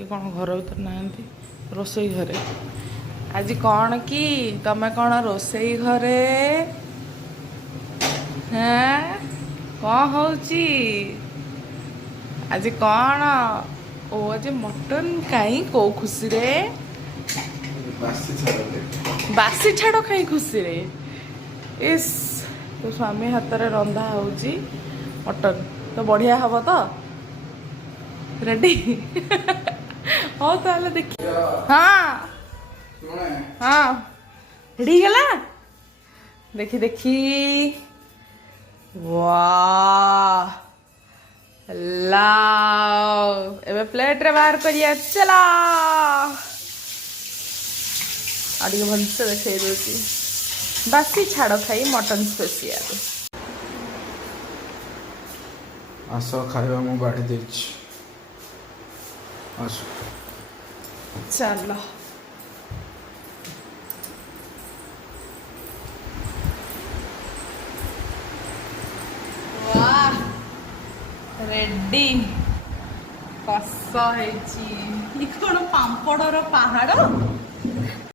ये कौन घर भर ना रोसई घरे आज कौन कि तमें कौन रोसई घरे हैं कौन होची आज कौन ओ आज मटन कहीं को खुशी रे बासी छाड़ कहीं खुशी रे इस तो स्वामी हाथ रे रंधा होची मटन तो बढ़िया हम तो रेडी हो ताले देखी हाँ हाँ रेडी गला देखी देखी वाह लाओ एबे प्लेट रे बाहर करिया चला आड़ी भलसे देखे दोची बासी छाड़ खाई मटन स्पेशल आस खाଇବା ମୁଁ ବାଢ଼ି ଦେଇଛି आस चलो वाह रेडी कस है कौन पांपड़र पहाड़